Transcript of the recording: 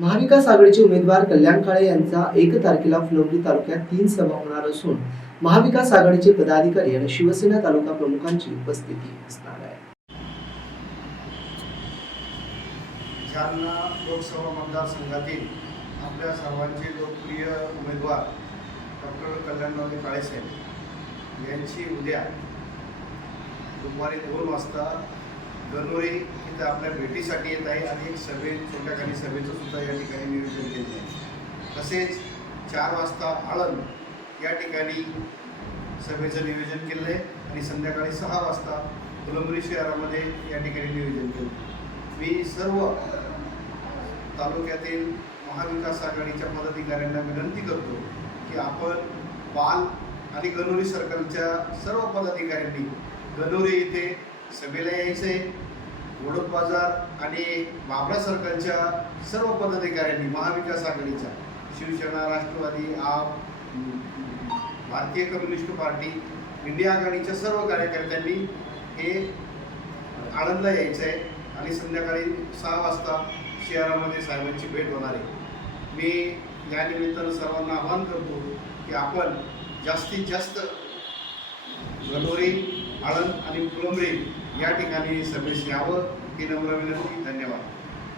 महाविकास आघाडीचे उमेदवार कल्याण काळे यांचा एक तारखेला फुलंब्री तालुक्यात तीन सभा होणार असून महाविकास आघाडीचे पदाधिकारी आणि शिवसेना तालुका प्रमुखांची उपस्थिती असणार आहे. जालना लोकसभा मतदारसंघातील आपल्या सर्वांचे लोकप्रिय उमेदवार डॉक्टर कल्याणरावजी काळेसाहेब यांची उद्या दुपारी दोन वाजता गणोरी इथं आपल्या भेटीसाठी येत आहे आणि एक सभे छोट्या काही सभेचं सुद्धा या ठिकाणी नियोजन केलं आहे तसेच चार वाजता आळंद या ठिकाणी सभेचं नियोजन केलं आहे आणि संध्याकाळी सहा वाजता फुलंबरी शहरामध्ये या ठिकाणी नियोजन केलं मी सर्व तालुक्यातील महाविकास आघाडीच्या पदाधिकाऱ्यांना विनंती करतो की आपण बाल आणि गणोरी सर्कलच्या सर्व पदाधिकाऱ्यांनी गणोरी इथे सभेला यायचं आहे वडोद बाजार आणि बाबरा सरकारच्या सर्व पदाधिकाऱ्यांनी महाविकास आघाडीचा शिवसेना राष्ट्रवादी आप भारतीय कम्युनिस्ट पार्टी इंडिया आघाडीच्या सर्व कार्यकर्त्यांनी हे आनंदला यायचं आहे आणि संध्याकाळी सहा वाजता शहरामध्ये साहेबांची भेट होणार आहे. मी या निमित्तानं सर्वांना आवाहन करतो की आपण जास्तीत जास्त गणोरी आळंद आणि फुलंबरी या ठिकाणी सभेस यावं ही नम्र विनंती. धन्यवाद.